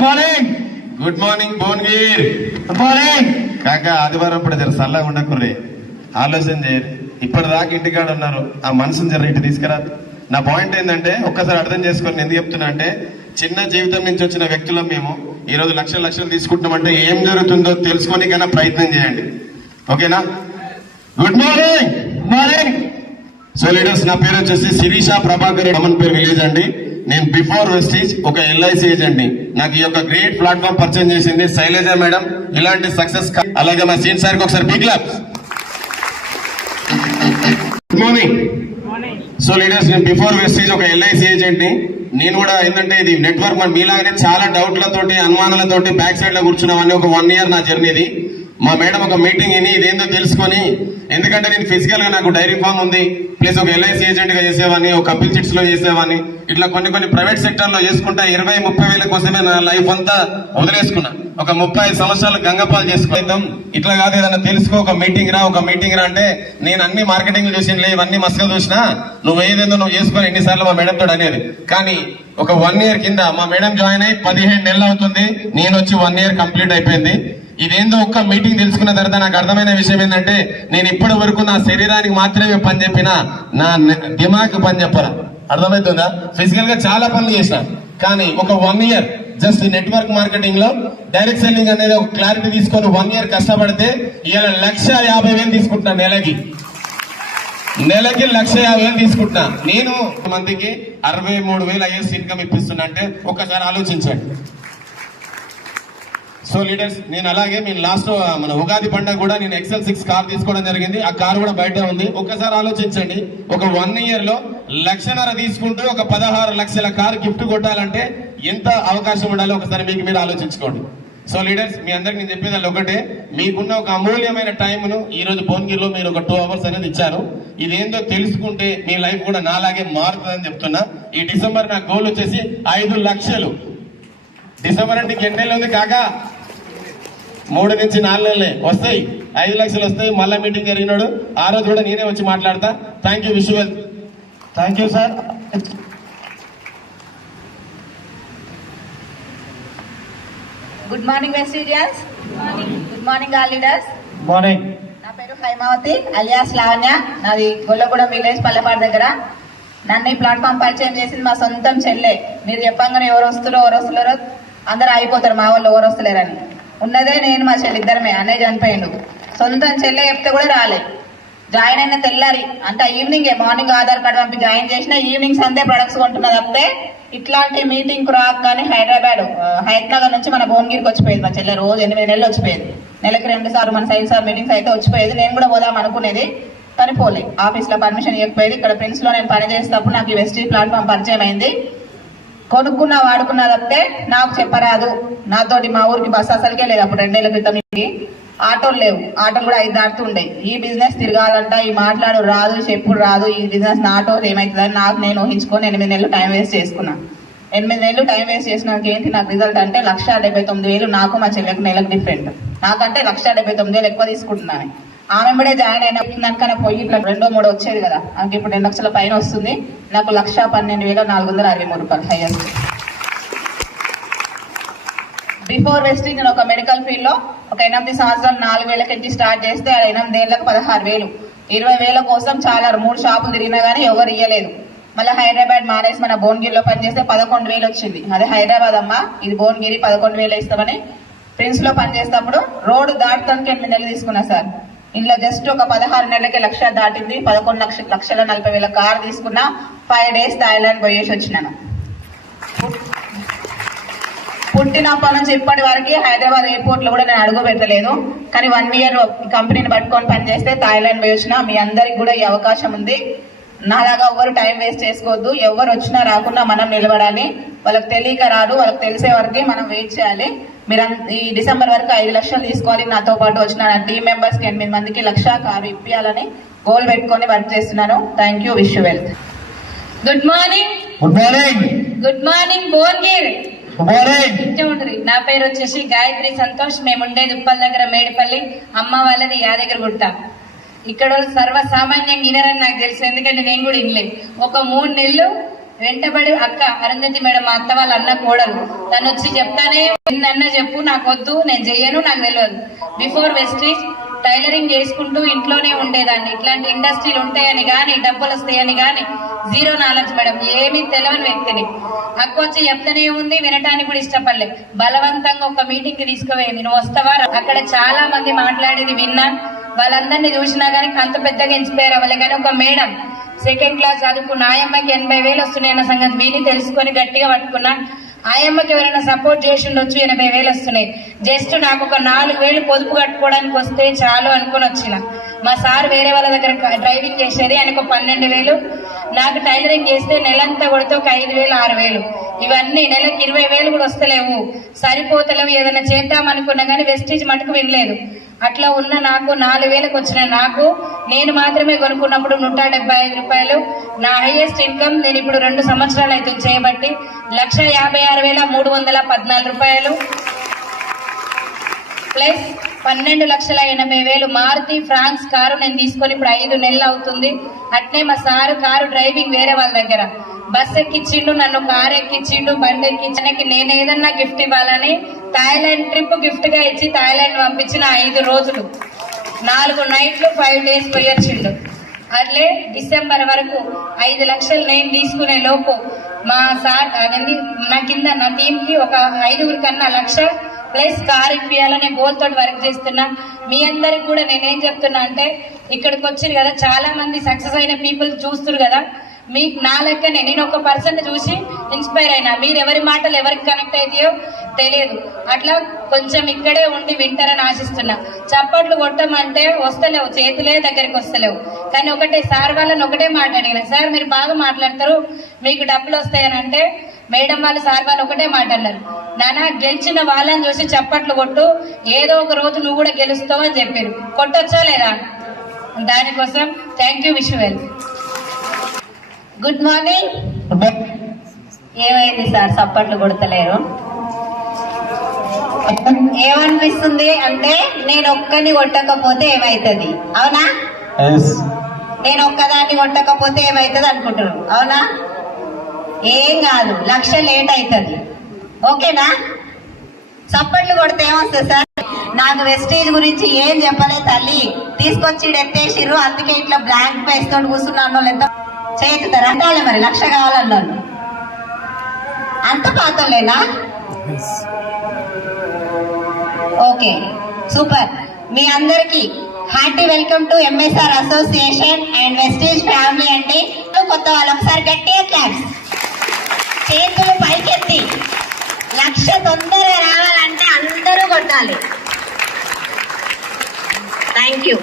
Good morning Bhuvanagir. కాకా ఆదివారం ఇప్పుడు జర సల్లగా ఉండకుర్రే, ఆలోచన చేయరు. ఇప్పటిదాకా ఇంటికాడ ఉన్నారు, ఆ మనసుని జర ఇటు తీసుకురా. నా పాయింట్ ఏంటంటే ఒక్కసారి అర్థం చేసుకొని ఎందుకు చెప్తున్నా అంటే, చిన్న జీవితం నుంచి వచ్చిన వ్యక్తులం మేము. ఈ రోజు లక్షలు లక్షలు తీసుకుంటామంటే ఏం జరుగుతుందో తెలుసుకోనికైనా ప్రయత్నం చేయండి, ఓకేనా? Good morning. సో లీడర్స్, నా పేరు వచ్చేసి శిరీష ప్రభాకర్, అమన్ పేరు విలేజ్ అండి. నేను బిఫోర్ వెస్టీజ్ ఒక ఎల్ఐసి ఏజెంట్ ని. నాకు ఈ యొక్క గ్రేట్ ప్లాట్ఫామ్ పరిచయం చేసింది శైలజ మేడం. ఇలాంటి సక్సెస్, అలాగే మా సీన్ సార్ కి ఒకసారి big clap. Good morning. So leaders, నేను బిఫోర్ వెస్టీజ్ ఒక ఎల్ఐసి ఏజెంట్ ని. నేను కూడా ఏంటంటే ఇది నెట్వర్క్, మీలాగానే చాలా డౌట్లతోటి అనుమానాలతోటి బ్యాక్ సైడ్ లో కూర్చున్నామని ఒక 1 year నా జర్నీది. మా మేడం ఒక మీటింగ్ విని ఇదేందో తెలుసుకొని, ఎందుకంటే నేను ఫిజికల్ గా నాకు డైరీ ఫామ్ ఉంది, ప్లస్ ఒక ఎల్ఐసి ఏజెంట్ గా చేసేవాడిని, ఒక కపిల్ చిట్స్ లో చేసేవాడిని. ఇట్లా కొన్ని ప్రైవేట్ సెక్టర్ లో చేసుకుంటా 20-30 వేల కోసమే నా లైఫ్ అంతా వదిలేసుకున్నా. ఒక 35 సంవత్సరాలు గంగపాలు చేసుకుందాం. ఇట్లా కాదు, ఏదైనా తెలుసుకో, ఒక మీటింగ్ రా అంటే నేను అన్ని మార్కెటింగ్ చేసినలే, ఇవన్నీ మస్కలు చూసినా, నువ్వు ఏదేందో నువ్వు చేసుకొని ఎన్నిసార్లు మా మేడం తోడు అనేది. కానీ ఒక 1 year కింద మా మేడం జాయిన్ అయ్యి 15 నెలలు అవుతుంది, నేను వచ్చి 1 year కంప్లీట్ అయిపోయింది. ఇదేందో ఒక్క మీటింగ్ తెలుసుకున్న తర్వాత నాకు అర్థమైన విషయం ఏంటంటే, నేను ఇప్పటి వరకు నా శరీరానికి మాత్రమే పని చెప్పినా, నా దిమాగ్ పని చెప్పరా. అర్థమవుతుందా? ఫిజికల్ గా చాలా పనులు చేసిన, కానీ ఒక 1 year జస్ట్ నెట్వర్క్ మార్కెటింగ్ లో డైరెక్ట్ సెల్లింగ్ అనేది ఒక క్లారిటీ తీసుకొని 1 year కష్టపడితే ఇవాళ 1,50,000 తీసుకుంటున్నా. నెలకి 1,50,000 తీసుకుంటున్నా. నేను మంత్కి 63,000 ఐఎస్ ఇన్కమ్ ఇప్పిస్తున్నా అంటే ఒక్కసారి ఆలోచించండి. సో లీడర్స్, నేను అలాగే నేను లాస్ట్ మన ఉగాది పండుగ కూడా నేను XL 6 కార్ తీసుకోవడం జరిగింది. ఆ కార్ కూడా బయట ఉంది. ఒక్కసారి ఆలోచించండి, ఒక 1 year లో 1,50,000 తీసుకుంటూ ఒక 16 లక్షల కార్ గిఫ్ట్ కొట్టాలంటే ఎంత అవకాశం ఉండాలో ఒకసారి మీకు మీరు ఆలోచించుకోండి. సో లీడర్స్, మీ అందరికి నేను చెప్పేది ఒకటే, మీకున్న ఒక అమూల్యమైన టైంను ఈ రోజు భువనగిరిలో మీరు ఒక 2 hours అనేది ఇచ్చారు. ఇదేందో తెలుసుకుంటే మీ లైఫ్ కూడా నాలాగే మారుతుందని చెప్తున్నా. ఈ డిసెంబర్ నా గోల్ వచ్చేసి 5 లక్షలు. డిసెంబర్ అంటే ఎన్నెళ్ళు ఉంది కాకా? 3 నుంచి 4 నెలలే వస్తాయి, 5 లక్షలు వస్తాయి. మళ్ళా మీటింగ్ జరిగినాడు, ఆ రోజు కూడా నేనే వచ్చి మాట్లాడతా. Thank you, wish well. Thank you sir. Good morning వెస్టీజియన్స్. Good morning all leaders. Morning. నా పేరు హైమావతి అలియాస్ లావణ్య. నాది గొల్లగూడెం విలేజ్ పల్లెపాడు దగ్గర. నన్ను ఈ ప్లాట్ఫామ్ పరిచయం చేసింది మా సొంతం చెల్లె. మీరు చెప్పంగానే ఎవరు వస్తున్నారో అందరూ అయిపోతారు, మా వాళ్ళు ఎవరు వస్తలేరని. ఉన్నదే నేను మా చెల్లి ఇద్దరమే. అన్నయ్య చనిపోయిండు. సొంతం చెల్లె చెప్తే కూడా రాలే. జాయిన్ అయిన తెల్లారి అంటే ఈవినింగే, మార్నింగ్ ఆధార్ కార్డు పంపి జాయిన్ చేసిన, ఈవినింగ్ సందే ప్రొడక్ట్స్ కొంటున్నది తప్పితే ఇట్లాంటి మీటింగ్ రాక్ కానీ హైదరాబాద్ నుంచి మన భువనగిరికి వచ్చిపోయేది మా చెల్లె. రోజు 8 నెలలు వచ్చిపోయేది. నెలకి 2 సార్లు మన 5 సార్లు మీటింగ్స్ అయితే వచ్చిపోయేది. నేను కూడా పోదాం అనుకునేది, కానీ పోలే. ఆఫీస్ లో పర్మిషన్ ఇవ్వకపోయేది. ఇక్కడ ప్రిన్స్ లో నేను పని చేసేటప్పుడు నాకు ఈ వెస్టీజ్ ప్లాట్ఫామ్ పరిచయం అయింది. కొనుక్కున్నా వాడుకున్నా తప్పితే నాకు చెప్పరాదు. నాతోటి మా ఊరికి బస్సు అసలుకే లేదు అప్పుడు 2 ఏళ్ల క్రితం. ఆటోలు లేవు, ఆటోలు కూడా 5 దాటుతుండే. ఈ బిజినెస్ తిరగాలంట, ఈ మాట్లాడు రాదు, చెప్పుడు రాదు, ఈ బిజినెస్ నా ఆటో ఏమవుతుందని నాకు నేను ఊహించుకొని 8 నెలలు టైం వేస్ట్ చేసుకున్నా. 8 నెలలు టైం వేస్ట్ చేసినాక ఏంటి నాకు రిజల్ట్ అంటే 1,79,000 నాకు మా చెల్లెకి నెలకు డిఫరెంట్. నాకంటే 1,79,000 ఎక్కువ తీసుకుంటున్నాను. ఆమె కూడా జాయిన్ అయిన దానికన్నా పోయి ఇట్లా 2-3 వచ్చేది కదా, నాకు ఇప్పుడు 2 లక్షల పైన వస్తుంది. నాకు 1,12,463 రూపాయలు హైయెస్ట్. బిఫోర్ వెస్టింగ్ నేను ఒక మెడికల్ ఫీల్డ్ లో ఒక 8 సంవత్సరాలు 4,000 స్టార్ట్ చేస్తే 8 ఏళ్లకు 16,000. 20,000 కోసం చాలా 3 షాపులు తిరిగినా గానీ ఎవరు ఇయ్యలేదు. మళ్ళీ హైదరాబాద్ మానేసి మన భువనగిరిలో పనిచేస్తే 11,000 వచ్చింది. అదే హైదరాబాద్ అమ్మ, ఇది భువనగిరి, 11,000 ఇస్తామని ప్రిన్స్ లో పనిచేసేటప్పుడు రోడ్డు దాటుతానికి 8 నెలలు తీసుకున్నా సార్. ఇంట్లో జస్ట్ ఒక 16 నెలలకి 1,00,000 దాటింది. 11,40,000 కార్ తీసుకున్నా. 5 days థాయిలాండ్ పోయేసి వచ్చినాను. పుట్టినప్పటి నుంచి ఇప్పటి వరకు హైదరాబాద్ ఎయిర్పోర్ట్ లో కూడా నేను అడుగు పెట్టలేదు. కానీ 1 year కంపెనీని పట్టుకొని పనిచేస్తే థాయిలాండ్ పోయి వచ్చినా. మీ అందరికి కూడా ఈ అవకాశం ఉంది. నాలాగా ఎవరు టైం వేస్ట్ చేసుకోవద్దు. ఎవరు వచ్చినా రాకుండా మనం నిలబడాలి. వాళ్ళకి తెలియక రాదు, వాళ్ళకి తెలిసే వరకు మనం వెయిట్ చేయాలి. మీరు ఈ డిసెంబర్ వరకు 5 లక్షలు తీసుకోవాలి. నాతో పాటు వచ్చిన నా టీం మెంబర్స్ కి 8 మందికి 1,00,000 కారు ఇప్పియాలని గోల్ పెట్టుకొని వర్క్ చేస్తున్నాను. Thank you, wish you well. Good morning. Good morning. Good morning Bhuvanagiri. నా పేరు వచ్చేసి గాయత్రి సంతోష్. మేము ఉండేది ఉప్పల్ దగ్గర మేడిపల్లి. అమ్మ వాళ్ళది యాదగిరిగుట్ట. ఇక్కడ సర్వసామాన్యంగా వినరని నాకు తెలుసు, ఎందుకంటే నేను కూడా వినలేదు. ఒక 3 నెలలు వెంటబడి అక్క అరుంధతి మేడం మా అత్త వాళ్ళ అన్న కోడలు తను వచ్చి చెప్తానే నిన్న చెప్పు నాకు వద్దు నేను చెయ్యను నాకు తెలియదు. బిఫోర్ వెస్టీజ్ టైలరింగ్ చేసుకుంటూ ఇంట్లోనే ఉండేదాన్ని. ఇట్లాంటి ఇండస్ట్రీలు ఉంటాయని గాని డబ్బులు వస్తాయని గాని జీరో నాలెడ్జ్ మేడం, ఏమీ తెలియని వ్యక్తిని. అక్క వచ్చి చెప్తానే ఉంది, వినటానికి కూడా ఇష్టపడలే. బలవంతంగా ఒక మీటింగ్ కి తీసుకుపోయింది, నువ్వు వస్తావా? అక్కడ చాలా మంది మాట్లాడేది విన్నా, వాళ్ళందరినీ చూసినా గానీ అంత పెద్దగా ఇన్స్పైర్ అవ్వలే. కానీ ఒక మేడం సెకండ్ క్లాస్ చదువుకున్న ఆయమ్మకి 80,000 వస్తున్నాయన్న సంగతి విని తెలుసుకొని గట్టిగా పట్టుకున్నా. ఆయమ్మకి ఎవరైనా సపోర్ట్ చేసి ఉండొచ్చు, 80,000 వస్తున్నాయి. జస్ట్ నాకు ఒక 4,000 పొదుపు కట్టుకోవడానికి వస్తే చాలు అనుకుని వచ్చిన. మా సార్ వేరే వాళ్ళ దగ్గర డ్రైవింగ్ చేసేది, ఆయనకు 12,000, నాకు టైలరింగ్ చేస్తే నెలంతా కొడితే ఒక 5,000 6,000. ఇవన్నీ నెలకి 20,000 కూడా వస్తలేవు, సరిపోతలేవు. ఏదైనా చేద్దాం అనుకున్నా కానీ వెస్టీజ్ మటుకు వినలేదు. అట్లా ఉన్న నాకు 4,000కి వచ్చిన నాకు నేను మాత్రమే కొనుక్కున్నప్పుడు 175 రూపాయలు నా హైయెస్ట్ ఇన్కమ్. నేను ఇప్పుడు 2 సంవత్సరాలు అయితే చేయబట్టి 1,56,314 రూపాయలు ప్లస్ 12,80,000 మారుతి ఫ్రాన్స్ కారు నేను తీసుకొని ఇప్పుడు 5 నెలలు అవుతుంది. అట్నే మా సారు కారు డ్రైవింగ్ వేరే వాళ్ళ దగ్గర బస్ ఎక్కిచ్చిండు, నన్ను కారు ఎక్కిచ్చిండు, బండి ఎక్కించడానికి నేను ఏదన్నా గిఫ్ట్ ఇవ్వాలని థాయిలాండ్ ట్రిప్ గిఫ్ట్ గా ఇచ్చి థాయిలాండ్ పంపించిన 5 రోజులు 4 నైట్లు 5 డేస్ పోయొచ్చిండు. అట్లే డిసెంబర్ వరకు 5 లక్షలు నేను తీసుకునే లోపు మా సార్ అనేది నా కింద నా టీం కి ఒక 5 కన్నా 1 లక్ష ప్లస్ కార్ ఇప్పియాలనే గోల్ తోటి వర్క్ చేస్తున్నా. మీ అందరికి కూడా నేనేం చెప్తున్నా అంటే, ఇక్కడికి వచ్చారు కదా చాలా మంది సక్సెస్ అయిన పీపుల్ చూస్తున్నారు కదా, మీకు నా లెక్కనే నేను ఒక పర్సన్ చూసి ఇన్స్పైర్ అయినా. మీరు ఎవరి మాటలు ఎవరికి కనెక్ట్ అవుతాయో తెలియదు. అట్లా కొంచెం ఇక్కడే ఉండి వింటారని ఆశిస్తున్నా. చప్పట్లు కొట్టమంటే వస్తలేవు, చేతులే దగ్గరికి వస్తలేవు. కానీ ఒకటే సార్ వాళ్ళని ఒకటే మాట్లాడిన, సార్ మీరు బాగా మాట్లాడతారు, మీకు డబ్బులు వస్తాయని అంటే మేడం వాళ్ళు సార్ వాళ్ళు ఒకటే మాట్లాడారు, నాన్న గెలిచిన వాళ్ళని చూసి చప్పట్లు కొట్టు, ఏదో ఒక రోజు నువ్వు కూడా గెలుస్తావు అని చెప్పారు. కొట్టొచ్చా లేదా? దానికోసం thank you, wish well. Good morning. ఏమైంది సార్ చప్పట్లు కొడతలేరు? ఏమనిపిస్తుంది అంటే నేను ఒక్కని కొట్టకపోతే ఏమైతుంది, అవునా? నేను ఒక్కదాన్ని కొట్టకపోతే ఏమైతుంది అనుకుంటున్నారు, అవునా? ఏం కాదు, 1 లక్ష లేట్ అవుతుంది, ఓకేనా? చప్పట్లు కొడితే ఏమొస్తుంది సార్? నాకు వెస్టేజ్ గురించి ఏం చెప్పలే తల్లి, తీసుకొచ్చి ఎత్తేసిర్రు, అందుకే ఇట్లా బ్లాంక్ ఫేస్ తోటి కూర్చున్నాను. లేదా చేతుతారు అంటాలే, మరి 1 లక్ష కావాలన్నాను. అంత పాతలేనా? Okay, super. మీ అందరికి hearty welcome to MSR association and Vestige family అండి. కొత్త వాళ్ళు ఒకసారి గట్టిగా క్లాప్స్, చేతులు పైకెత్తి. 1 లక్ష తొందరగా రావాలంటే అందరూ కొట్టాలి. Thank you.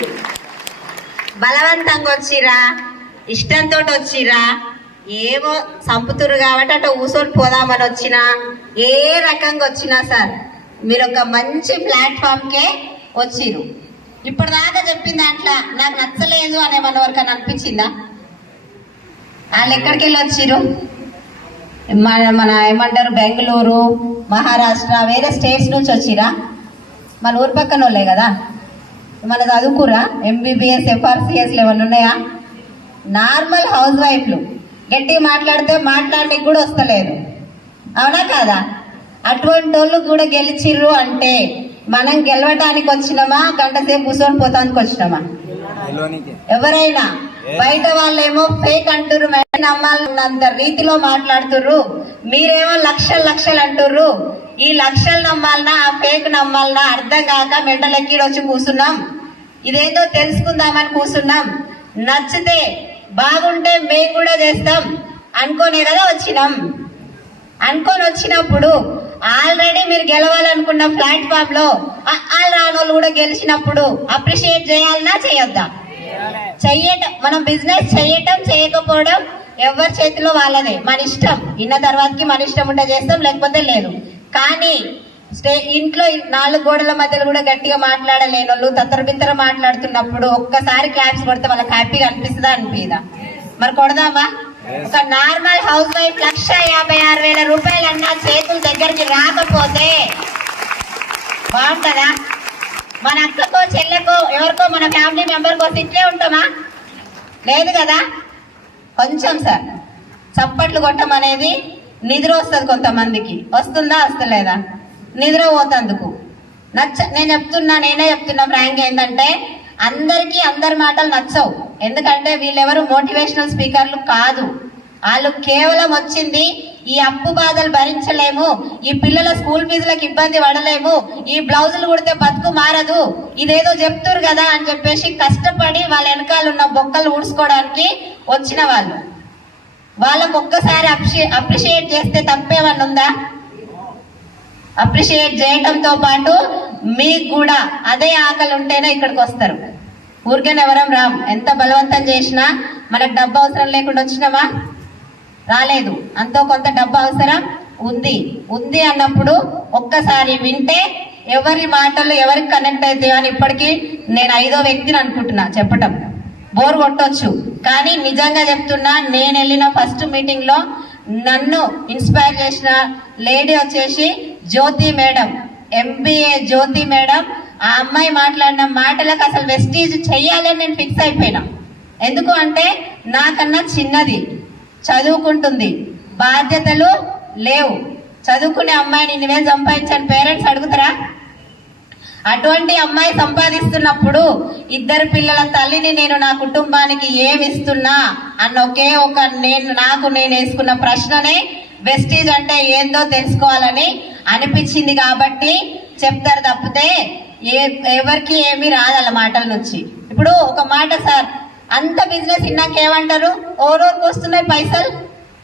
బలవంతంగా వచ్చిరా, ఇష్టంతో వచ్చిరా, ఏమో సంపుతురు కాబట్టి అట్లా కూర్చొని పోదామని వచ్చినా, ఏ రకంగా వచ్చినా సార్ మీరు ఒక మంచి ప్లాట్ఫామ్ కే వచ్చిరు. ఇప్పటిదాకా చెప్పిన దాంట్లో నాకు నచ్చలేదు అనే మన వరకు అనిపించిందా? వాళ్ళు ఎక్కడికి వెళ్ళి వచ్చిరు? మన ఏమంటారు, బెంగళూరు, మహారాష్ట్ర, వేరే స్టేట్స్ నుంచి వచ్చిరా? మన ఊరు పక్కన వాళ్ళే కదా. మన చదువుకురా ఎంబీబీఎస్ FRCS లెవెల్ ఉన్నాయా? నార్మల్ హౌస్ వైఫ్లు గట్టిగా మాట్లాడితే మాట్లాడడానికి కూడా వస్తలేదు, అవునా కాదా? అటువంటి వాళ్ళు కూడా గెలిచిర్రు అంటే మనం గెలవటానికి వచ్చినామా, గంట సేపు కూర్చొని పోతానికి వచ్చినామా? ఎవరైనా బయట వాళ్ళేమో ఫేక్ అంటుర్రు, నమ్మాలన్నంత రీతిలో మాట్లాడుతుర్రు. మీరేమో లక్షలు అంటుర్రు. ఈ లక్షలు నమ్మాలన్నా ఆ ఫేక్ నమ్మాలన్నా అర్థం కాక మెంటలెక్కిడి వచ్చి కూర్చున్నాం. ఇదేందో తెలుసుకుందామని కూర్చున్నాం. నచ్చితే బాగుంటే మేము కూడా చేస్తాం అనుకోనే కదా వచ్చినాం. అనుకొని వచ్చినప్పుడు ఆల్రెడీ మీరు గెలవాలనుకున్న ప్లాట్ఫామ్ లో రానోళ్ళు కూడా గెలిచినప్పుడు అప్రిషియేట్ చేయాలన్నా చేయొద్దా? చెయ్యటం, మనం బిజినెస్ చేయటం చేయకపోవడం ఎవరి చేతిలో వాళ్ళదే, మన ఇష్టం. ఇన్న తర్వాతకి మన ఇష్టం ఉంటే చేస్తాం, లేకపోతే లేదు. కానీ ఇంట్లో 4 గోడల మధ్యలో కూడా గట్టిగా మాట్లాడలేని వాళ్ళు తత్తరబిత్తర మాట్లాడుతున్నప్పుడు ఒక్కసారి క్లాప్స్ కొడితే వాళ్ళకి హ్యాపీగా అనిపిస్తుందా అనిపిదా? మరి కొడదామా? ఒక నార్మల్ హౌస్ వైఫ్ 1,56,000 రూపాయలన్నా చేతుల దగ్గరికి రాకపోతే బాగుంటుందా? మన అక్కకో చెల్లెకో ఎవరికో మన ఫ్యామిలీ మెంబర్కో ఇట్లే ఉంటామా? లేదు కదా. కొంచెం సార్ చప్పట్లు కొట్టమనేది నిద్ర వస్తుంది కొంతమందికి, వస్తుందా వస్తలేదా? నిద్ర పోతందుకు నేనే చెప్తున్నా ఫ్రాంక్ ఏంటంటే అందరికీ అందరి మాటలు నచ్చవు. ఎందుకంటే వీళ్ళెవరు మోటివేషనల్ స్పీకర్లు కాదు. వాళ్ళు కేవలం వచ్చింది ఈ అప్పు బాధలు భరించలేము, ఈ పిల్లల స్కూల్ ఫీజులకు ఇబ్బంది పడలేము, ఈ బ్లౌజులు కుడితే బతుకు మారదు, ఇదేదో చెప్తురు కదా అని చెప్పేసి కష్టపడి వాళ్ళ వెనకాల ఉన్న బొక్కలు ఊడ్చుకోవడానికి వచ్చిన వాళ్ళు. వాళ్ళకు ఒక్కసారి అప్రిషియేట్ చేస్తే తప్పేమన్నా ఉందా? అప్రిషియేట్ చేయటంతో పాటు మీకు కూడా అదే ఆకలి ఉంటేనే ఇక్కడికి వస్తారు. ఊరికేనే ఎవరం రామ్. ఎంత బలవంతం చేసినా మనకు డబ్బు అవసరం లేకుండా వచ్చినామా? రాలేదు. అంతో కొంత డబ్బు అవసరం ఉంది అన్నప్పుడు ఒక్కసారి వింటే ఎవరి మాటలు ఎవరికి కనెక్ట్ అవుతాయో అని ఇప్పటికీ నేను 5వ వ్యక్తిని అనుకుంటున్నా చెప్పటం. బోర్ కొట్టొచ్చు, కానీ నిజంగా చెప్తున్నా, నేను వెళ్ళిన ఫస్ట్ మీటింగ్ లో నన్ను ఇన్స్పైర్ చేసిన లేడీ వచ్చేసి జ్యోతి మేడం, MBA జ్యోతి మేడం. ఆ అమ్మాయి మాట్లాడిన మాటలకు అసలు వెస్టీజ్ చెయ్యాలని నేను ఫిక్స్ అయిపోయినా. ఎందుకు అంటే నాకన్నా చిన్నది, చదువుకుంటుంది, బాధ్యతలు లేవు. చదువుకునే అమ్మాయిని ఇన్ని వేలు సంపాదించని పేరెంట్స్ అడుగుతారా? అటువంటి అమ్మాయి సంపాదిస్తున్నప్పుడు 2 పిల్లల తల్లిని నేను నా కుటుంబానికి ఏమిస్తున్నా అన్న ఒకే ఒక నేను వేసుకున్న ప్రశ్ననే వెస్టీజ్ అంటే ఏందో తెలుసుకోవాలని అనిపించింది. కాబట్టి చెప్తారు తప్పితే ఎవరికి ఏమీ రాదల మాటల నుంచి. ఇప్పుడు ఒక మాట సార్, అంత బిజినెస్ ఇన్నాక ఏమంటారు? ఓరోరికి వస్తున్నాయి పైసలు.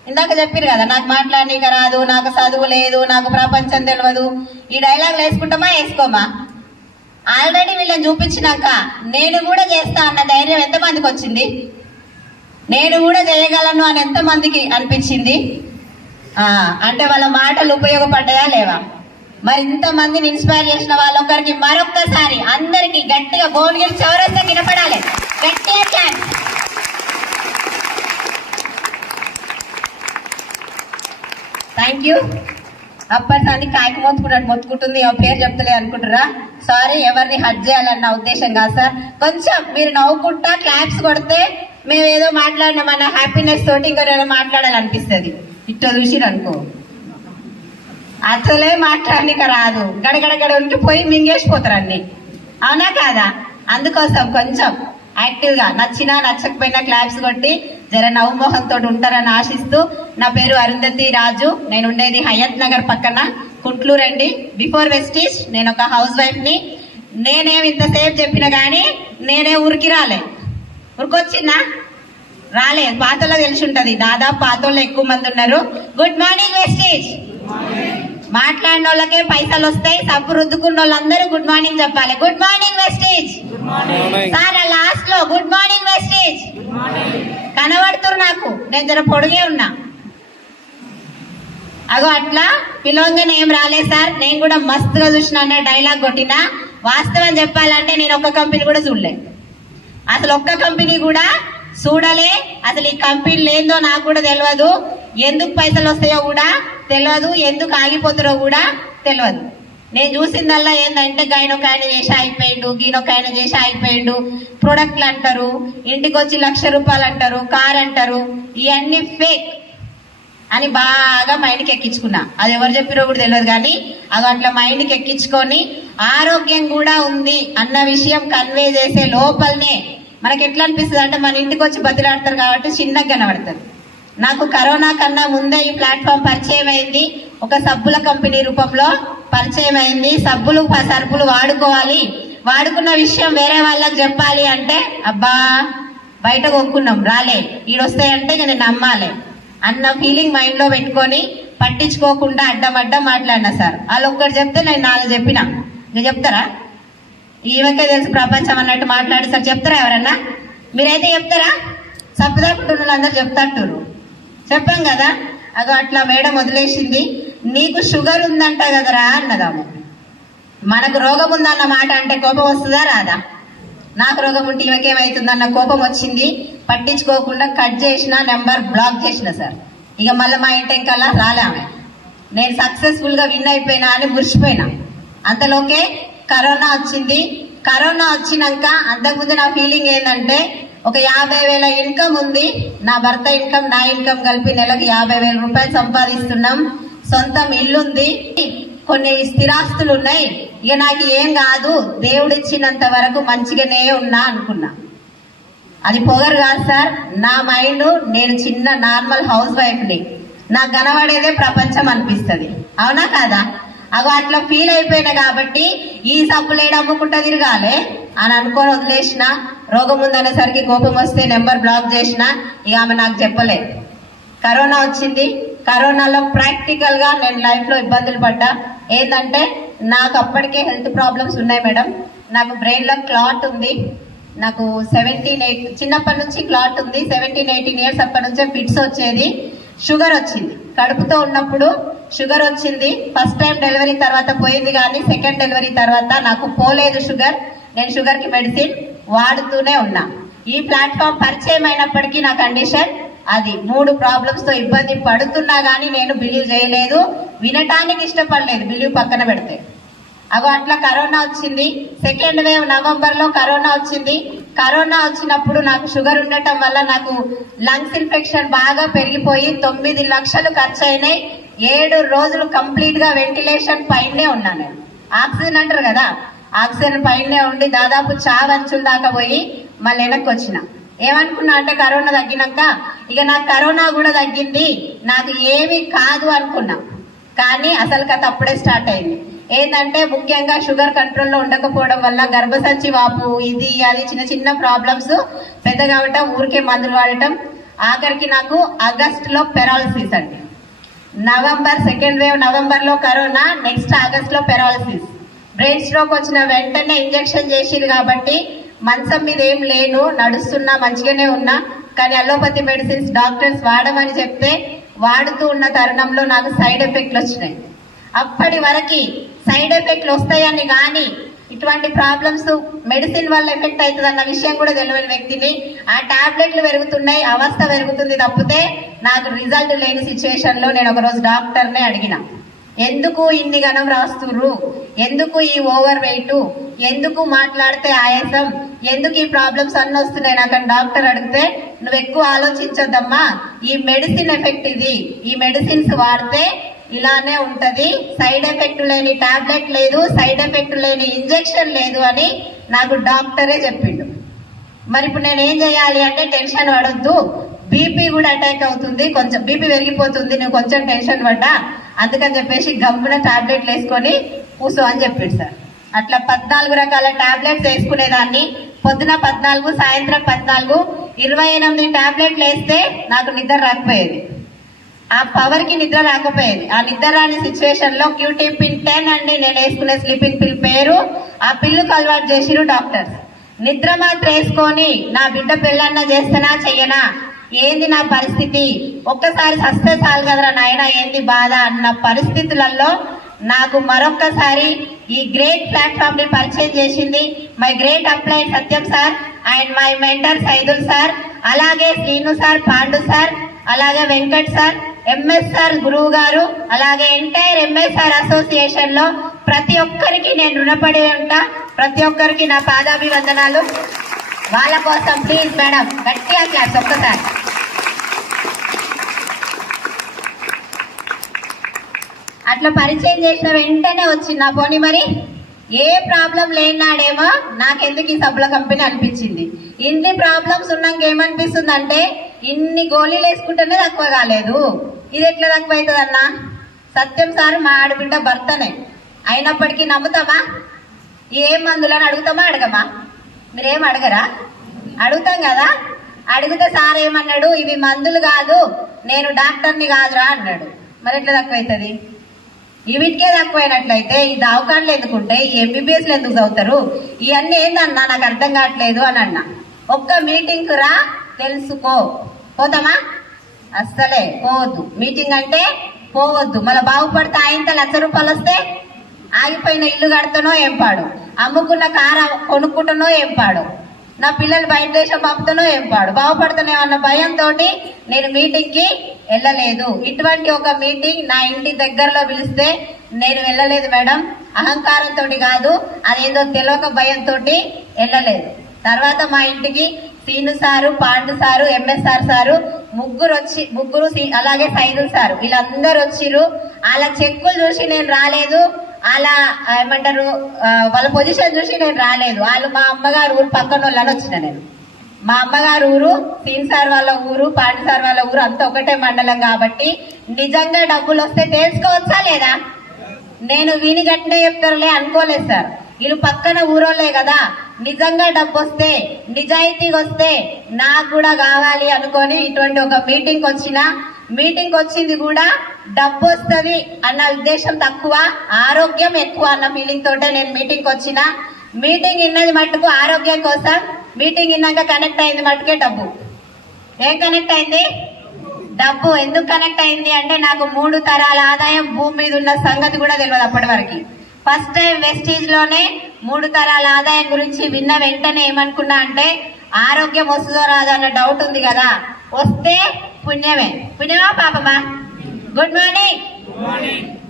ఇందాక చెప్పారు కదా, నాకు మాట్లాడనీక రాదు, నాకు చదువు లేదు, నాకు ప్రపంచం తెలియదు. ఈ డైలాగ్ వేసుకుంటామా వేసుకోమా? ఆల్రెడీ వీళ్ళని చూపించినాక నేను కూడా చేస్తా అన్న ధైర్యం ఎంతమందికి వచ్చింది? నేను కూడా చేయగలను అని ఎంతమందికి అనిపించింది? అంటే వాళ్ళ మాటలు ఉపయోగపడ్డాయా లేవా? మరి ఇంతమందిని ఇన్స్పైర్ చేసిన వాళ్ళొక్కరికి మరొక్కసారి అందరికి గట్టిగా భువనగిరి చౌరస్తా వినపడాలి, గట్టిగా ఛాన్స్. Thank you. అప్పటిసారి కాయకు మొత్తుకుంటుంది, ఆ పేరు చెప్తలే అనుకుంటారా? సారీ, ఎవరిని హర్ట్ చేయాలన్న ఉద్దేశం కాదు సార్. కొంచెం మీరు నవ్వుకుంటా క్లాప్స్ కొడితే మేము ఏదో మాట్లాడినామన్న హ్యాపీనెస్ తోటి ఇంకొక మాట్లాడాలనిపిస్తుంది. ఇట్లా చూసిరనుకో అసలే మాట్లాడనిక రాదు, గడగడగడ ఉండిపోయి మింగేసిపోతారు అన్ని. అవునా కాదా? అందుకోసం కొంచెం యాక్టివ్ గా నచ్చినా నచ్చకపోయినా క్లాప్స్ కొట్టి జర నవ్వుమోహంతో ఉంటారని ఆశిస్తూ, నా పేరు అరుంధతి రాజు, నేను ఉండేది హయత్ నగర్ పక్కన కుంట్లూరు అండి. బిఫోర్ వెస్టీజ్ నేను ఒక హౌస్ వైఫ్ ని. నేనేమి ఇంతసేపు చెప్పినా గానీ నేనే ఊరికి ఊరికొచ్చినా రాలేదు. పాతలో తెలిసి ఉంటది, దాదాపు పాతోళ్ళు ఎక్కువ మంది ఉన్నారు. Good morning Vestige. మాట్లాడిన వాళ్ళకే పైసలు వస్తాయి, సబ్బు రుద్దుకున్న వాళ్ళందరూ గుడ్ మార్నింగ్ చెప్పాలి. Good morning Vestige. Sir last లో గుడ్ మార్నింగ్ వెస్టీజ్ కనబడుతురు నాకు, నేను జర పొడిగే ఉన్నా. అగో అట్లా పిలవంగానే ఏం రాలేదు సార్. నేను కూడా మస్తుగా చూసిన డైలాగ్ కొట్టినా. వాస్తవం చెప్పాలంటే నేను ఒక్క కంపెనీ కూడా చూడలే, అసలు ఒక్క కంపెనీ కూడా చూడలే. అసలు ఈ కంపెనీలు ఏందో నాకు కూడా తెలియదు, ఎందుకు పైసలు వస్తాయో కూడా తెలియదు, ఎందుకు ఆగిపోతారో కూడా తెలియదు. నేను చూసిందల్లా ఏంటంటే గాయనొక ఆయన చేసి అయిపోయిండు, గీనొక ఆయన చేసి అయిపోయిండు, ప్రొడక్ట్లు అంటారు, ఇంటికి వచ్చి ₹1,00,000 అంటారు, కార్ అంటారు, ఇవన్నీ ఫేక్ అని బాగా మైండ్కి ఎక్కించుకున్నా. అది ఎవరు చెప్పారో కూడా తెలియదు, కానీ అది అట్లా మైండ్కి ఎక్కించుకొని ఆరోగ్యం కూడా ఉంది అన్న విషయం కన్వే చేసే లోపలనే మనకి ఎట్లా అనిపిస్తుంది అంటే మన ఇంటికి వచ్చి బతిలాడతారు కాబట్టి చిన్నగా కనబడతారు. నాకు కరోనా కన్నా ముందే ఈ ప్లాట్ఫామ్ పరిచయం అయింది, ఒక సబ్బుల కంపెనీ రూపంలో పరిచయం అయింది. సబ్బులు సరుపులు వాడుకోవాలి, వాడుకున్న విషయం వేరే వాళ్ళకి చెప్పాలి అంటే అబ్బా బయట కొనుక్కున్నాం రాలే, ఈడొస్తాయంటే నేను నమ్మాలి అన్న ఫీలింగ్ మైండ్ లో పెట్టుకొని పట్టించుకోకుండా అడ్డం మాట్లాడినా సార్. వాళ్ళు ఒక్కటి చెప్తే నేను 4 చెప్పినా. ఇంకా చెప్తారా? ఈమెకే తెలుసు ప్రపంచం అన్నట్టు మాట్లాడి సార్ చెప్తారా? ఎవరన్నా మీరైతే చెప్తారా? సప్పుదాకుంటున్న అందరు చెప్తాంటారు. చెప్పాం కదా. అదో అట్లా మేడం వదిలేసింది. నీకు షుగర్ ఉందంట కదరా అన్నదాము. మనకు రోగం ఉందన్న మాట అంటే కోపం వస్తుందా రాదా? నాకు రోగం ఉంటే ఈమెకేమవుతుందన్న కోపం వచ్చింది. పట్టించుకోకుండా కట్ చేసిన, నెంబర్ బ్లాక్ చేసిన సార్. ఇక మళ్ళీ మా ఇంటి ఇంకల్లా రాలే ఆమె. నేను సక్సెస్ఫుల్ గా విన్ అయిపోయినా అని మురిసిపోయినా. అంతలోకే కరోనా వచ్చింది. కరోనా వచ్చినాక అంతకుముందు నా ఫీలింగ్ ఏంటంటే ఒక 50,000 ఇన్కమ్ ఉంది. నా భర్త ఇన్కమ్ నా ఇన్కమ్ కలిపి నెలకు 50,000 రూపాయలు సంపాదిస్తున్నాం. సొంతం ఇల్లుంది, కొన్ని స్థిరాస్తులు ఉన్నాయి. ఇక నాకు ఏం కాదు, దేవుడు ఇచ్చినంత వరకు మంచిగానే ఉన్నా అనుకున్నా. అది పొగరు కాదు సార్, నా మైండ్. నేను చిన్న నార్మల్ హౌస్ వైఫ్ ని, నాకు కనబడేదే ప్రపంచం అనిపిస్తుంది. అవునా కాదా? అగో అట్లా ఫీల్ అయిపోయినా కాబట్టి ఈ సబ్బులేడు అమ్ముకుంటా తిరగాలి అని అనుకొని వదిలేసిన. రోగం ఉందనేసరికి కోపం వస్తే నెంబర్ బ్లాక్ చేసిన. ఇక ఆమె నాకు చెప్పలే. కరోనా వచ్చింది. కరోనాలో ప్రాక్టికల్ గా నేను లైఫ్ లో ఇబ్బందులు పడ్డా. ఏంటంటే నాకు అప్పటికే హెల్త్ ప్రాబ్లమ్స్ ఉన్నాయి మేడం. నాకు బ్రెయిన్ లో క్లాట్ ఉంది. నాకు 17-18 చిన్నప్పటి నుంచి క్లాట్ ఉంది. 17-18 ఇయర్స్ అప్పటి నుంచే ఫిట్స్ వచ్చేది. షుగర్ వచ్చింది. కడుపుతో ఉన్నప్పుడు షుగర్ వచ్చింది. ఫస్ట్ టైం డెలివరీ తర్వాత పోయింది, కానీ సెకండ్ డెలివరీ తర్వాత నాకు పోలేదు షుగర్. నేను షుగర్ కి మెడిసిన్ వాడుతూనే ఉన్నా. ఈ ప్లాట్ఫామ్ పరిచయం అయినప్పటికీ నా కండిషన్ అది. 3 ప్రాబ్లమ్స్ తో ఇబ్బంది పడుతున్నా గానీ నేను బిలీవ్ చేయలేదు, వినటానికి ఇష్టపడలేదు, బిలీవ్ పక్కన పెడితే. అగో అట్లా కరోనా వచ్చింది. సెకండ్ వేవ్ నవంబర్ లో కరోనా వచ్చింది. కరోనా వచ్చినప్పుడు నాకు షుగర్ ఉండటం వల్ల నాకు లంగ్స్ ఇన్ఫెక్షన్ బాగా పెరిగిపోయి 9 లక్షలు ఖర్చు అయినాయి. 7 రోజులు కంప్లీట్ గా వెంటిలేషన్ పైనే ఉన్నా నేను. ఆక్సిజన్ అంటారు కదా, ఆక్సిజన్ పైనే ఉండి దాదాపు చావంచుల దాకా పోయి మళ్ళీ వెనక్కి వచ్చిన. ఏమనుకున్నా అంటే కరోనా తగ్గినాక ఇక నాకు కరోనా కూడా తగ్గింది, నాకు ఏమీ కాదు అనుకున్నా. కానీ అసలు కథ అప్పుడే స్టార్ట్ అయింది. ఏంటంటే ముఖ్యంగా షుగర్ కంట్రోల్లో ఉండకపోవడం వల్ల గర్భసంచి వాపు, ఇది అది చిన్న చిన్న ప్రాబ్లమ్స్ పెద్ద కావటం, ఊరికే మందులు వాడటం. ఆఖరికి నాకు ఆగస్ట్ లో పెరాలసిస్ అండి. నవంబర్ సెకండ్ వేవ్ నవంబర్ లో కరోనా, నెక్స్ట్ ఆగస్ట్ లో పెరాలసిస్. బ్రెయిన్ స్ట్రోక్ వచ్చిన వెంటనే ఇంజెక్షన్ చేసిరు కాబట్టి మంచం మీద ఏం లేను, నడుస్తున్నా, మంచిగానే ఉన్నా. కానీ అలోపతి మెడిసిన్స్ డాక్టర్స్ వాడమని చెప్తే వాడుతూ ఉన్న తరుణంలో నాకు సైడ్ ఎఫెక్ట్లు వచ్చినాయి. అప్పటి వరకు సైడ్ ఎఫెక్ట్లు వస్తాయని కానీ ఇటువంటి ప్రాబ్లమ్స్ మెడిసిన్ వల్ల ఎఫెక్ట్ అవుతుంది అన్న విషయం కూడా తెలియని వ్యక్తిని. ఆ టాబ్లెట్లు పెరుగుతున్నాయి, అవస్థ పెరుగుతుంది తప్పితే నాకు రిజల్ట్ లేని సిచ్యువేషన్ లో నేను ఒకరోజు డాక్టర్నే అడిగిన, ఎందుకు ఇన్ని గణం రాస్తుర్రు, ఎందుకు ఈ ఓవర్ వెయిట్, ఎందుకు మాట్లాడితే ఆయాసం, ఎందుకు ఈ ప్రాబ్లమ్స్ అన్ని వస్తున్నాయి నాకు అని డాక్టర్ అడిగితే, నువ్వు ఎక్కువ ఆలోచించొద్దమ్మా, ఈ మెడిసిన్ ఎఫెక్ట్ ఇది, ఈ మెడిసిన్స్ వాడితే ఇలానే ఉంటది, సైడ్ ఎఫెక్ట్ లేని టాబ్లెట్ లేదు, సైడ్ ఎఫెక్ట్ లేని ఇంజెక్షన్ లేదు అని నాకు డాక్టరే చెప్పిండు. మరి ఇప్పుడు నేను ఏం చేయాలి అంటే, టెన్షన్ పడొద్దు, బీపీ కూడా అటాక్ అవుతుంది, కొంచెం బీపీ పెరిగిపోతుంది, నువ్వు కొంచెం టెన్షన్ పడ్డా, అందుకని చెప్పేసి గమ్మున టాబ్లెట్లు వేసుకొని కూసో అని చెప్పిండు సార్. అట్లా 14 రకాల టాబ్లెట్స్ వేసుకునేదాన్ని. పొద్దున 14, సాయంత్రం 14, 28 టాబ్లెట్లు వేస్తే నాకు నిద్ర రాకపోయేది. ఆ పవర్ కి నిద్ర రాకపోయేది. ఆ నిద్ర రాని సిచ్యువేషన్ లో క్యూటీ పిన్ 10 అండి నేను వేసుకునే స్లీపింగ్ పిల్ పేరు. ఆ పిల్లుకు అలవాటు చేసిరు డాక్టర్స్. నిద్ర మాత్రం వేసుకొని నా బిడ్డ పెళ్ళన్నా చేస్తేనా చెయ్యనా, ఏంది నా పరిస్థితి, ఒక్కసారి సస్తే చాలు కదరా నాయన, ఏంది బాధ అన్న పరిస్థితులలో నాకు మరొక్కసారి ఈ గ్రేట్ ప్లాట్ఫామ్ ని పరిచయం చేసింది my great upline Satyam sir and my mentor Saidul sir, అలాగే శ్రీను సార్, పాండు సార్, అలాగే వెంకట్ సార్, ఎంఎస్ఆర్ గురువు గారు, అలాగే ఎంటైర్ ఎంఎస్ఆర్ అసోసియేషన్ లో ప్రతి ఒక్కరికి నేను రుణపడి ఉంటా. ప్రతి ఒక్కరికి నా పాదాభివందనాలు. వాళ్ళ కోసం ప్లీజ్ మేడం గట్టిగా క్లాస్ ఒక్కసారి. అట్లా పరిచయం చేసిన వెంటనే వచ్చింది. పోనీ మరి ఏ ప్రాబ్లం లేనాడేమో నాకెందుకు ఈ సబ్బుల కంపెనీ అనిపించింది. ఇన్ని ప్రాబ్లమ్స్ ఉన్నాక ఏమనిపిస్తుంది అంటే, ఇన్ని గోళీలు వేసుకుంటేనే తక్కువ కాలేదు, ఇది ఎట్లా తక్కువ అవుతుంది అన్న. సత్యం సార్ మా ఆడబిడ్డ భర్తనే అయినప్పటికీ నమ్ముతామా? ఏ మందులని అడుగుతామా అడగమా? మీరేం అడగరా? అడుగుతాం కదా. అడిగితే సార్ ఏమన్నాడు, ఇవి మందులు కాదు, నేను డాక్టర్ని కాదురా అన్నాడు. మరి ఎట్లా తక్కువ అవుతుంది? వీటికే తక్కువైనట్లయితే ఈ దావకాండ్లు ఎందుకుంటే, ఈ ఎంబీబీఎస్లు ఎందుకు చదువుతారు, ఇవన్నీ ఏందన్నా నాకు అర్థం కావట్లేదు అని అన్నా. ఒక్క మీటింగ్ కు రా, తెలుసుకో. పోతామా? అస్సలే పోవద్దు. మీటింగ్ అంటే పోవద్దు. మళ్ళీ బాగుపడితే ఆయనతో 1,00,000 రూపాయలు వస్తే ఆగిపోయిన ఇల్లు కడతానో ఏం పాడు, అమ్ముకున్న కారు కొనుక్కుంటానో ఏం పాడు, నా పిల్లలు బయట దేశం పంపుతానో ఏం పాడు, బాగుపడుతున్నామన్న భయంతో నేను మీటింగ్ కి వెళ్ళలేదు. ఇటువంటి ఒక మీటింగ్ నా ఇంటి దగ్గరలో పిలిస్తే నేను వెళ్ళలేదు మేడం. అహంకారంతో కాదు, అదేదో తెలియక భయంతో వెళ్ళలేదు. తర్వాత మా ఇంటికి Seenu sir, Pandu sir, MSR sir ముగ్గురు అలాగే సైదుల్ సారు వీళ్ళందరూ వచ్చిర్రు. వాళ్ళ చెక్కులు చూసి నేను రాలేదు, అలా ఏమంటారు వాళ్ళ పొజిషన్ చూసి నేను రాలేదు. వాళ్ళు మా అమ్మగారు ఊరు పక్కన వాళ్ళని వచ్చిన నేను. మా అమ్మగారు ఊరు, సీన్ సార్ వాళ్ళ ఊరు, పాండు సార్ వాళ్ళ ఊరు అంతా ఒకటే మండలం కాబట్టి నిజంగా డబ్బులు వస్తే తెలుసుకోవచ్చా లేదా? నేను వీని గట్టినే చెప్తారులే అనుకోలేదు సార్. వీళ్ళు పక్కన ఊరోళ్ళే కదా, నిజంగా డబ్బు వస్తే నిజాయితీగా వస్తే నాకు కూడా కావాలి అనుకొని ఇటువంటి ఒక మీటింగ్ వచ్చింది కూడా డబ్బు వస్తుంది అన్న ఉద్దేశం తక్కువ, ఆరోగ్యం ఎక్కువ అన్న ఫీలింగ్ తోటే నేను మీటింగ్ వచ్చిన. మీటింగ్ ఇన్నది మట్టుకు ఆరోగ్యం కోసం, మీటింగ్ ఇన్నాక కనెక్ట్ అయింది మట్టుకే డబ్బు. ఏం కనెక్ట్ అయింది? డబ్బు. ఎందుకు కనెక్ట్ అయింది అంటే నాకు 3 తరాల ఆదాయం భూమి మీద ఉన్న సంగతి కూడా తెలియదు అప్పటి వరకు. ఫస్ట్ టైం వెస్టీజ్ లోనే 3 తరాల ఆదాయం గురించి విన్న వెంటనే ఏమనుకున్నా అంటే ఆరోగ్యం వస్తుందో రాదో అన్న డౌట్ ఉంది కదా, వస్తే పుణ్యమా పాపమా? Good morning.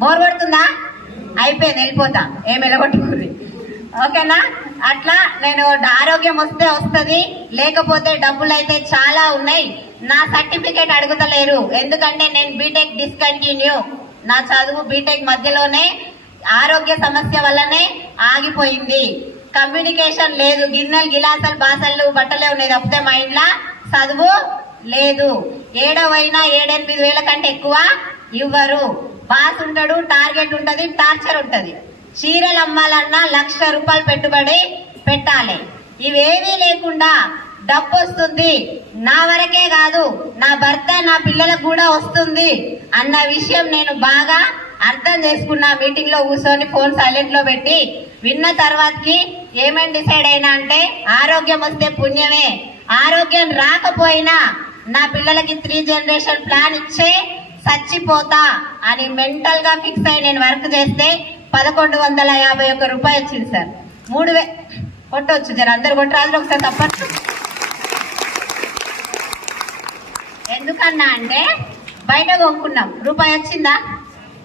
బోర్ కొడుతుందా? అయిపోయింది, వెళ్ళిపోతా, ఏం వెళ్ళగొట్టుకుర్రి. ఓకేనా? అట్లా నేను ఆరోగ్యం వస్తే వస్తుంది, లేకపోతే డబ్బులు అయితే చాలా ఉన్నాయి. నా సర్టిఫికేట్ అడుగుతలేరు, ఎందుకంటే నేను బీటెక్ డిస్కంటిన్యూ, నా చదువు బీటెక్ మధ్యలోనే ఆరోగ్య సమస్య వల్లనే ఆగిపోయింది. కమ్యూనికేషన్ లేదు, గిన్నెలు గిలాసాలు బాసలు బట్టలే ఉన్నాయి తప్పితే మా ఇంట్లో చదువు లేదు. ఏడవైనా 7-8 వేల కంటే ఎక్కువ ఇవ్వరు. బాస్ ఉంటాడు, టార్గెట్ ఉంటది, టార్చర్ ఉంటది. చీరలు అమ్మాలన్నా 1,00,000 రూపాయలు పెట్టుబడి పెట్టాలి. ఇవేమీ లేకుండా డబ్బు వస్తుంది, నా వరకే కాదు నా భర్త నా పిల్లలకు కూడా వస్తుంది అన్న విషయం నేను బాగా అర్థం చేసుకున్నా. మీటింగ్ లో కూర్చొని ఫోన్ సైలెంట్ లో పెట్టి విన్న తర్వాతకి ఏమని డిసైడ్ అయినా అంటే ఆరోగ్యం వస్తే పుణ్యమే, ఆరోగ్యం రాకపోయినా నా పిల్లలకి 3 జనరేషన్ ప్లాన్ ఇచ్చే చచ్చిపోతా అని మెంటల్ గా ఫిక్స్ అయి నేను వర్క్ చేస్తే 1,151 రూపాయలు వచ్చింది సార్. 3,000 కొట్టవచ్చు జర, అందరు కొట్టరాదు ఒకసారి తప్పచ్చు. ఎందుకన్నా అంటే బయట కొనుక్కున్నాం, రూపాయి వచ్చిందా?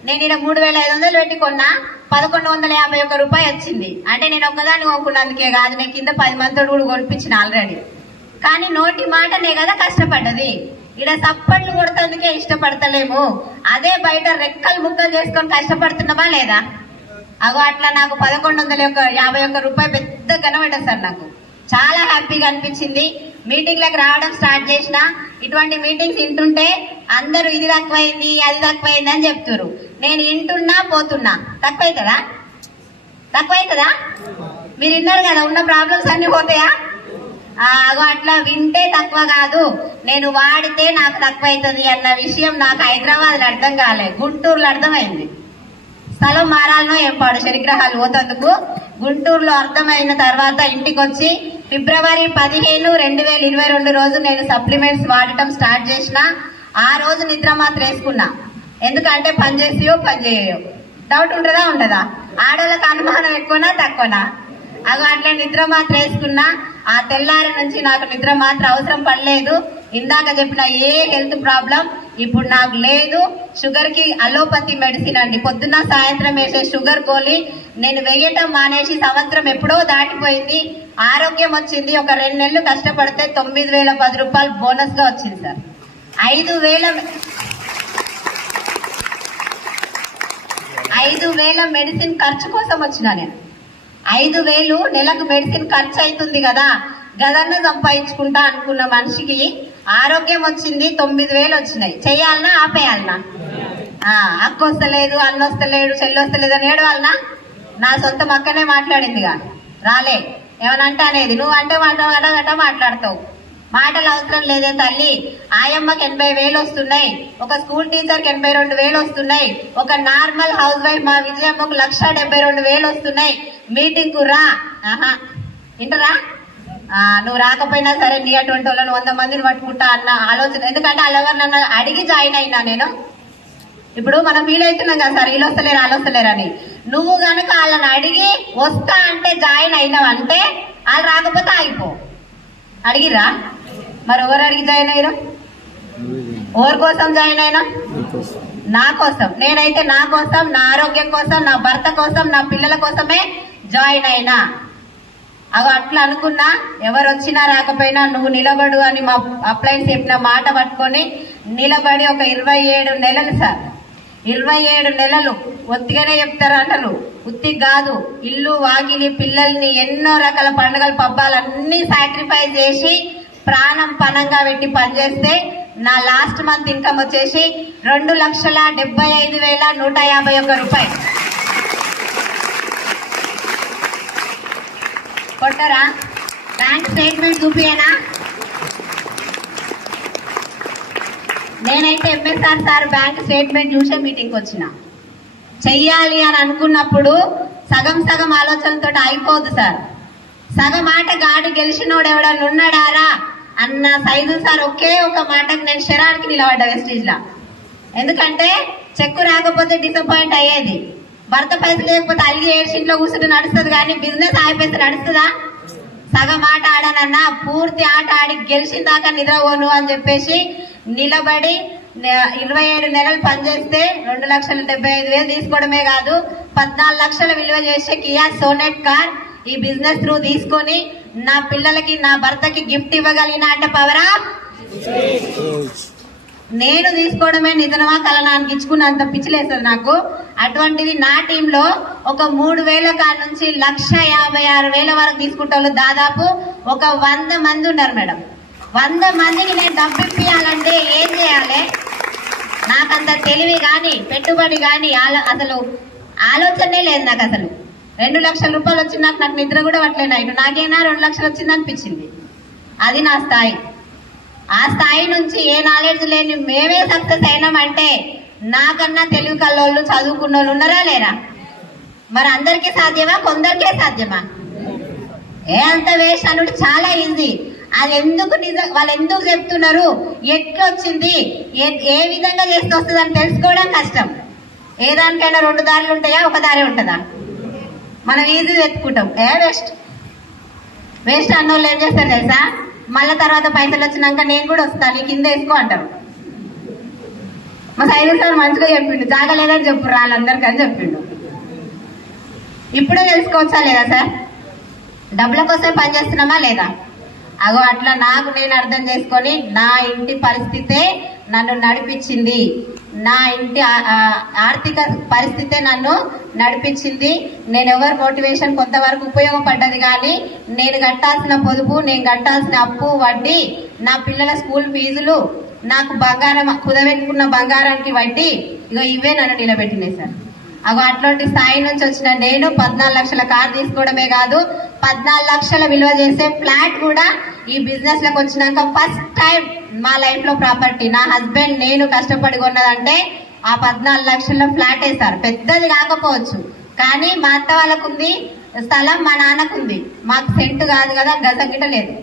నేను ఇక్కడ 3,500 పెట్టి కొన్నా, 1,151 రూపాయి వచ్చింది. అంటే నేను ఒక్కదాన్ని కొనుక్కున్నందుకే కాదు, నేను కింద 10 మందితో కూడా కొనిపించిన ఆల్రెడీ. కానీ నోటి మాటనే కదా కష్టపడ్డది, ఇక్కడ సప్పట్లు కొడుతందుకే ఇష్టపడతలేము. అదే బయట రెక్కలు ముక్కలు చేసుకొని కష్టపడుతున్నామా లేదా? అగో అట్లా నాకు 1,151 రూపాయలు పెద్ద ఘనపడ్డా సార్. నాకు చాలా హ్యాపీగా అనిపించింది. మీటింగ్లకు రావడం స్టార్ట్ చేసిన. ఇటువంటి మీటింగ్స్ వింటుంటే అందరూ ఇది తక్కువైంది అది తక్కువైంది అని చెప్తారు. నేను వింటున్నా పోతున్నా. తక్కువైతుందా? మీరు విన్నారు కదా, ఉన్న ప్రాబ్లమ్స్ అన్ని పోతాయా? అగో అట్లా వింటే తక్కువ కాదు, నేను వాడితే నాకు తక్కువ అవుతుంది అన్న విషయం నాకు హైదరాబాద్ అర్థం కాలే, గుంటూరులో అర్థమైంది. స్థలం మారాలనో ఏం పాడు శనిగ్రహాలు పోతందుకు గుంటూరులో అర్థమైన తర్వాత ఇంటికి వచ్చి ఫిబ్రవరి 15, 2022 రోజు నేను సప్లిమెంట్స్ వాడటం స్టార్ట్ చేసిన. ఆ రోజు నిద్ర మాత్రం వేసుకున్నా, ఎందుకంటే పని చేసియో పని చేయో డౌట్ ఉంటుందా ఉండదా? ఆడవాళ్ళకి అనుమానం ఎక్కువనా తక్కువనా? అగో అట్లా నిద్ర మాత్రం వేసుకున్నా. ఆ తెల్లారి నుంచి నాకు నిద్ర మాత్రం అవసరం పడలేదు. ఇందాక చెప్పిన ఏ హెల్త్ ప్రాబ్లం ఇప్పుడు నాకు లేదు. షుగర్ కి అలోపతి మెడిసిన్ అండి, పొద్దున్న సాయంత్రం వేసే షుగర్ గోళీ నేను వేయటం మానేసి సంవత్సరం ఎప్పుడో దాటిపోయింది. ఆరోగ్యం వచ్చింది. ఒక 2 నెలలు కష్టపడితే 9,010 రూపాయలు బోనస్ గా వచ్చింది సార్. 5,000 మెడిసిన్ ఖర్చు కోసం వచ్చిన నేను. 5,000 నెలకు మెడిసిన్ ఖర్చు అవుతుంది కదా, గదన్న సంపాదించుకుంటా అనుకున్న మనిషికి ఆరోగ్యం వచ్చింది, 9,000 వచ్చినాయి. చెయ్యాలనా ఆపేయాలనా? అక్క వస్తలేదు, అన్న వస్తలేడు, చెల్లి వస్తలేదు అని ఏడవాలనా? నా సొంత మక్కనే మాట్లాడిందిగా, రాలే ఏమనంటే అనేది. నువ్వు అంటే మాట్లాడతావు, మాటలు అవసరం లేదే తల్లి. ఆయమ్మకి 80,000 వస్తున్నాయి, ఒక స్కూల్ టీచర్కి 82,000 వస్తున్నాయి, ఒక నార్మల్ హౌస్ వైఫ్ మా విజయమ్మకు 1,72,000 వస్తున్నాయి. మీటింగ్ కు రా. ఇంటరా? నువ్వు రాకపోయినా సరే నీ అటువంటి వాళ్ళని 100 మందిని పట్టుకుంటా అన్న ఆలోచన. ఎందుకంటే వాళ్ళెవరు నన్ను అడిగి జాయిన్ అయినా నేను. ఇప్పుడు మనం ఫీల్ అవుతున్నాం కదా సార్, వీళ్ళు వస్తలేరు అని. నువ్వు గనక వాళ్ళని అడిగి వస్తా అంటే జాయిన్ అయినావంటే వాళ్ళు రాకపోతే ఆగిపో. అడిగిరా? మరి ఎవరు అడిగి జాయిన్ అయ్యారు? ఎవరి కోసం జాయిన్ అయినా? నా కోసం. నేనైతే నా కోసం, నా ఆరోగ్యం కోసం, నా భర్త కోసం, నా పిల్లల కోసమే జాయిన్ అయినా. అగో అట్లా అనుకున్నా, ఎవరు వచ్చినా రాకపోయినా నువ్వు నిలబడు అని మా అప్లయన్స్ చెప్పిన మాట పట్టుకొని నిలబడి ఒక 27 నెలలు సార్, 27 నెలలు ఒత్తిగానే చెప్తారు అంటారు, ఉత్తి కాదు, ఇల్లు వాకిలి పిల్లల్ని ఎన్నో రకాల పండుగలు పబ్బాలన్నీ సాక్రిఫైస్ చేసి ప్రాణం పణంగా పెట్టి పనిచేస్తే నా లాస్ట్ మంత్ ఇన్కమ్ వచ్చేసి 2,75,151 రూపాయలు. కొట్టరా? బ్యాంక్ స్టేట్మెంట్ చూపియనా? నేనైతే ఎంఎస్ఆర్ సార్ బ్యాంక్ స్టేట్మెంట్ చూసే మీటింగ్కి వచ్చిన. చెయ్యాలి అని అనుకున్నప్పుడు సగం సగం ఆలోచనతో అయిపోదు సార్. సగం మాట గాడు గెలిచినోడు ఎవడన్నా ఉన్నాడారా అన్న సైదు సార్ ఒకే ఒక మాటకు నేను శరానికి నిలబడ్డా వెస్టీజ్ లా. ఎందుకంటే చెక్కు రాకపోతే డిసప్పాయింట్ అయ్యేది, భర్త పైసలు లేకపోతే అల్లి ఏడ్చింట్లో కూర్చుంటే నడుస్తుంది, కానీ బిజినెస్ ఆగిపోతే నడుస్తుందా? సగం ఆట ఆడనన్నా పూర్తి ఆట ఆడి గెలిచిన దాకా నిద్రపోను అని చెప్పేసి నిలబడి 27 నెలలు పనిచేస్తే 2,75,000 తీసుకోవడమే కాదు, 14 లక్షల విలువ చేసే కియా సోనెట్ కార్ ఈ బిజినెస్ త్రూ తీసుకొని నా పిల్లలకి నా భర్తకి గిఫ్ట్ ఇవ్వగలిగిన అంటే పవరా? నేను తీసుకోవడమే నిజమా కలనానికి ఇచ్చుకున్నంత పిచ్చిలేస్తుంది నాకు. అటువంటిది నా టీంలో ఒక 3,000 కాడ నుంచి 1,56,000 వరకు తీసుకుంటే దాదాపు ఒక 100 మంది ఉన్నారు మేడం. 100 మందికి నేను డబ్బు ఇప్పియాలంటే ఏం చేయాలి? నాకంత తెలివి కానీ పెట్టుబడి కానీ అసలు ఆలోచనే లేదు నాకు. అసలు 2 లక్షల రూపాయలు వచ్చింది నాకు నిద్ర కూడా పట్టలేదు నైట్. నాకైనా 2 లక్షలు వచ్చింది అనిపించింది. అది నా స్థాయి. ఆ స్థాయి నుంచి ఏ నాలెడ్జ్ లేని మేమే సక్సెస్ అయినామంటే నాకన్నా తెలివి కల్లోళ్ళు చదువుకున్న వాళ్ళు ఉన్నారా లేరా? మరి అందరికీ సాధ్యమా? కొందరికే సాధ్యమా? అంత వేస్ట్ అనుడు చాలా ఈజీ. అది ఎందుకు వాళ్ళు ఎందుకు చెప్తున్నారు, ఎట్లొచ్చింది, ఏ విధంగా చేస్తే వస్తుంది అని తెలుసుకోవడం కష్టం. ఏ దానికైనా 2 దారులు ఉంటాయా, ఒక దారి ఉంటుందా? మనం ఈజీ వెతుకుంటాం. వేస్ట్ అన్నోళ్ళు ఏం చేస్తారు తెలుసా? మళ్ళీ తర్వాత పైసలు వచ్చినాక నేను కూడా వస్తాను నీ కింద వేసుకో అంటారు. మా సైదు సార్ మంచిగా చెప్పిండు, జాగలేదని చెప్పు వాళ్ళందరికీ అని చెప్పిండు. ఇప్పుడే తెలుసుకోవచ్చా లేదా సార్? డబ్బుల కోసం పనిచేస్తున్నామా లేదా? అగో అట్లా నాకు నేను అర్థం చేసుకొని నా ఇంటి పరిస్థితే నన్ను నడిపించింది, నా ఇంటి ఆర్థిక పరిస్థితే నన్ను నడిపించింది. నేను ఎవరి మోటివేషన్ కొంతవరకు ఉపయోగపడ్డది, కానీ నేను కట్టాల్సిన పొదుపు, నేను కట్టాల్సిన అప్పు, వడ్డీ, నా పిల్లల స్కూల్ ఫీజులు, నాకు బంగారం కుదబెట్టుకున్న బంగారానికి వడ్డీ, ఇగో ఇవే నన్ను నిలబెట్టినాయి సార్. అగో అట్లాంటి స్థాయి నుంచి వచ్చిన నేను 14 లక్షల కార్ తీసుకోవడమే కాదు, 14 లక్షల విలువ చేసే ఫ్లాట్ కూడా ఈ బిజినెస్ లకు వచ్చినాక ఫస్ట్ టైం మా లైఫ్ లో ప్రాపర్టీ నా హస్బెండ్ నేను కష్టపడి కొన్నదంటే ఆ 14 లక్షల ఫ్లాట్ వేసారు. పెద్దది కాకపోవచ్చు, కానీ మా అత్త వాళ్ళకుంది స్థలం, మా నాన్నకుంది, మాకు సెంటు కాదు కదా, గజం గిట లేదు.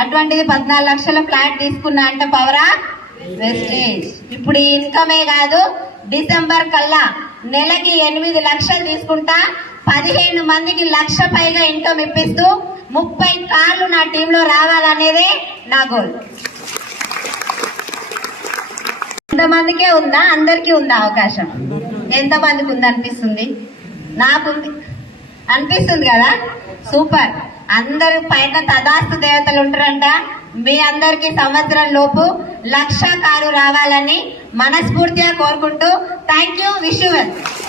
అటువంటిది 14 లక్షల ఫ్లాట్ తీసుకున్నా అంటే పవరా? వెస్టేజ్. ఇప్పుడు ఈ ఇన్కమే కాదు, డిసెంబర్ కల్లా నెలకి 8 లక్షలు తీసుకుంటా, 15 మందికి 1,00,000 పైగా ఇన్కమ్ ఇప్పిస్తూ 30 కార్లు నా టీంలో రావాలనేదే నా గోల్. ఎంతమందికే ఉందా? అందరికీ ఉందా అవకాశం? ఎంతమందికి ఉంది అనిపిస్తుంది? నాకుంది అనిపిస్తుంది కదా. సూపర్. అందరు పైన తదాస్తు దేవతలు ఉంటారంట. మీ అందరికి సంవత్సరం లోపు 1,00,000 కారు రావాలని మనస్ఫూర్తిగా కోరుకుంటూ thank you. Wish you well.